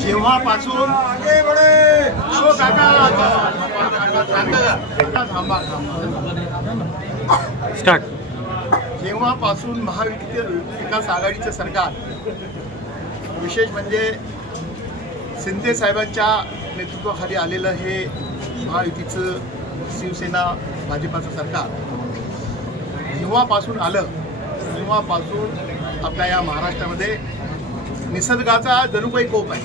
जेव्हापासून हो. स्टार्ट जेव्हापासून महाविक विकास आघाडीचं सरकार विशेष म्हणजे शिंदे साहेबांच्या नेतृत्वाखाली आलेलं हे महायुतीचं शिवसेना भाजपाचं सरकार जेव्हापासून आलं तेव्हापासून आपल्या या महाराष्ट्रामध्ये निसर्गाचा जणू काही कोप आहे.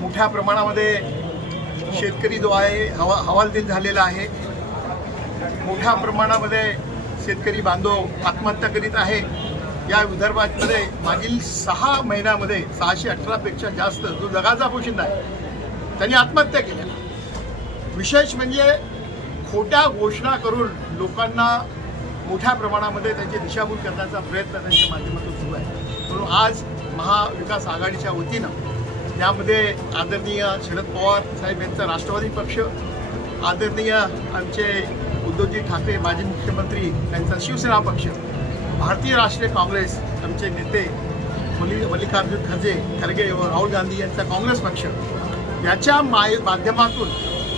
मोठ्या प्रमाणामध्ये शेतकरी जो आहे हवा हवालदिल झालेला आहे. मोठ्या प्रमाणामध्ये शेतकरी बांधव आत्महत्या करीत आहे. या विदर्भामध्ये मागील सहा महिन्यामध्ये सहाशे अठरापेक्षा जास्त जो जगाचा पोशिंदा आहे त्यांनी आत्महत्या केल्या. विशेष म्हणजे खोट्या घोषणा करून लोकांना मोठ्या प्रमाणामध्ये त्यांची दिशाभूल करण्याचा प्रयत्न त्यांच्या माध्यमातून सुरू आहे. म्हणून आज महाविकास आघाडीच्या वतीनं यामध्ये आदरणीय शरद पवार साहेब यांचा राष्ट्रवादी पक्ष आदरणीय आमचे उद्धवजी ठाकरे माजी मुख्यमंत्री त्यांचा शिवसेना पक्ष भारतीय राष्ट्रीय काँग्रेस आमचे नेते मल्ली मल्लिकार्जुन खरगे खरगे व राहुल गांधी यांचा काँग्रेस पक्ष याच्या माय माध्यमातून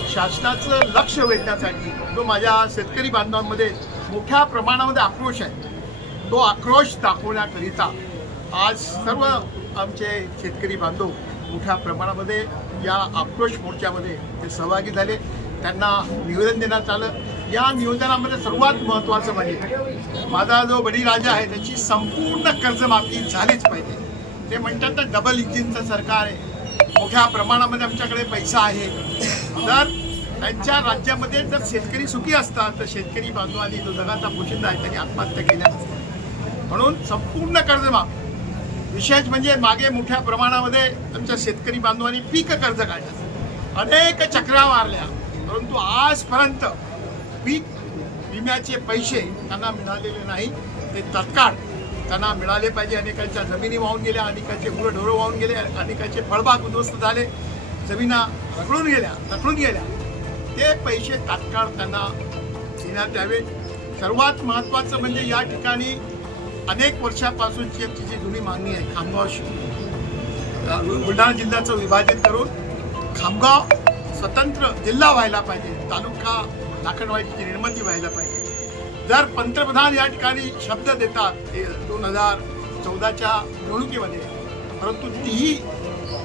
शासनाचं लक्ष वेधण्यासाठी जो माझ्या शेतकरी बांधवांमध्ये मोठ्या प्रमाणामध्ये आक्रोश आहे तो आक्रोश दाखवण्याकरिता आज सर्व आमचे शेतकरी बांधव मोठ्या प्रमाणामध्ये या आक्रोश मोर्चामध्ये ते सहभागी झाले. त्यांना निवेदन देण्यात आलं. या नियोजनामध्ये सर्वात महत्त्वाचं म्हणजे माझा जो बळीराजा आहे त्याची संपूर्ण कर्जमाफी झालीच पाहिजे. ते म्हणतात तर डबल इंजिनचं सरकार आहे. मोठ्या प्रमाणामध्ये आमच्याकडे पैसा आहे. तर त्यांच्या राज्यामध्ये जर शेतकरी सुखी असतात तर शेतकरी बांधवांनी जो जगाचा पोशिंदा आहे त्यांनी आत्महत्या केल्या म्हणून संपूर्ण कर्जमाफ. विशेष म्हणजे मागे मोठ्या प्रमाणामध्ये आमच्या शेतकरी बांधवांनी पीक कर्ज काढलं. अनेक चक्रा मारल्या. परंतु आजपर्यंत पीक विम्याचे पैसे त्यांना मिळालेले नाही. ते तत्काळ त्यांना मिळाले पाहिजे. अनेकांच्या जमिनी वाहून गेल्या अनेकांचे गुरढोरं वाहून गेले अनेकांचे फळबाग उद्ध्वस्त झाले जमिना रखडून गेल्या रखडून गेल्या. ते पैसे तात्काळ त्यांना देण्यात यावे. सर्वात महत्त्वाचं म्हणजे या ठिकाणी अनेक वर्षापासूनची आमची जी जुनी मागणी आहे खामगाव बुलढाणा जिल्ह्याचं विभाजन करून खामगाव स्वतंत्र जिल्हा व्हायला पाहिजे. तालुका लाखनवाडीची निर्मिती व्हायला पाहिजे. जर पंतप्रधान या ठिकाणी शब्द देतात दोन हजार चौदाच्या निवडणुकीमध्ये परंतु तीही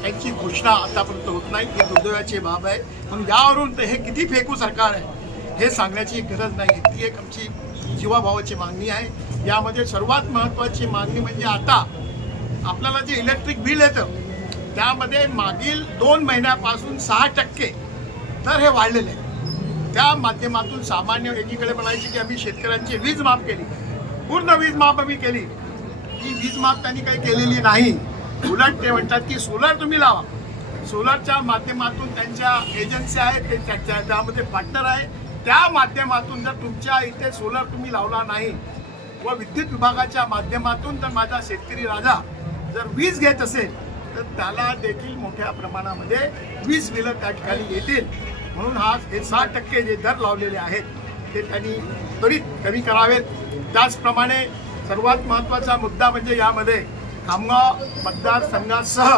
त्यांची घोषणा आतापर्यंत होत नाही. ही दुर्दैवाची बाब आहे. म्हणून यावरून तर हे किती फेकू सरकार आहे हे सांगण्याची गरज नाही. ती एक आमची जीवाभावाची मागणी आहे. यामध्ये सर्वात महत्त्वाची मागणी म्हणजे आता आपल्याला जे इलेक्ट्रिक बिल येतं त्यामध्ये मागील दोन महिन्यापासून सहा टक्के तर हे वाढलेले आहे. त्या माध्यमातून सामान्य एकीकडे म्हणायची की आम्ही शेतकऱ्यांची वीज माफ केली. पूर्ण वीज माफ आम्ही केली. ही वीज माफ त्यांनी काही केलेली नाही. उलट ते म्हणतात की सोलर तुम्ही लावा. सोलरच्या माध्यमातून त्यांच्या एजन्सी आहेत ते त्याच्या त्यामध्ये पार्टनर आहे. त्या माध्यमातून जर तुमच्या इथे सोलर तुम्ही लावला नाही व विद्युत विभागाच्या माध्यमातून जर माझा शेतकरी राजा जर वीज घेत असेल तर त्याला देखील मोठ्या प्रमाणामध्ये वीज बिलं त्या ठिकाणी येतील. म्हणून हा हे साठ टक्के जे दर लावलेले आहेत ते त्यांनी त्वरित कमी करावेत. त्याचप्रमाणे सर्वात महत्त्वाचा मुद्दा म्हणजे यामध्ये खामगाव मतदारसंघासह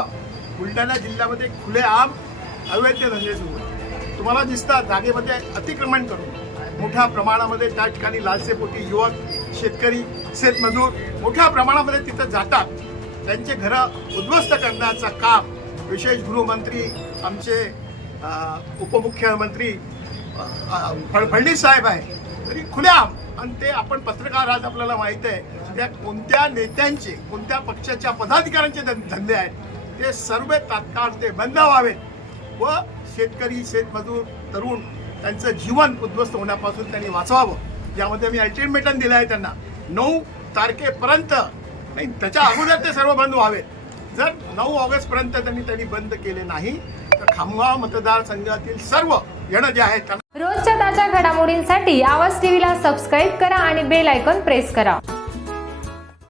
बुलढाणा जिल्ह्यामध्ये खुलेआम अवैध धंदे सुरू आहेत. तुम्हाला दिसतात जागेमध्ये अतिक्रमण करून मोठ्या प्रमाणामध्ये त्या ठिकाणी लालसेपोटी युवक शेतकरी शेतमजूर मोठ्या प्रमाणामध्ये तिथं जातात. त्यांचे घरं उद्ध्वस्त करण्याचं काम विशेष गृहमंत्री आमचे उपमुख्यमंत्री फडणवीस साहेब आहे. तरी खुल्या आणि ते आपण पत्रकार आज आपल्याला माहीत आहे त्या कोणत्या नेत्यांचे कोणत्या पक्षाच्या पदाधिकाऱ्यांचे धंदे आहेत ते सर्व तात्काळ ते बंद व्हावेत. व शेतकरी शेतमजूर तरुण त्यांचं जीवन उद्ध्वस्त होण्यापासून त्यांनी वाचवावं. यामध्ये मी अल्टिमेटम दिलं आहे त्यांना. नऊ तारखेपर्यंत नाही त्याच्या अगोदर ते सर्व बंद व्हावेत. जर नऊ ऑगस्टपर्यंत त्यांनी त्यांनी बंद केले नाही तर खामगाव मतदारसंघातील सर्व येणं जे आहे त्यांना रोजच्या ताज्या घडामोडींसाठी आवाज टीव्हीला सबस्क्राईब करा आणि बेल आयकॉन प्रेस करा.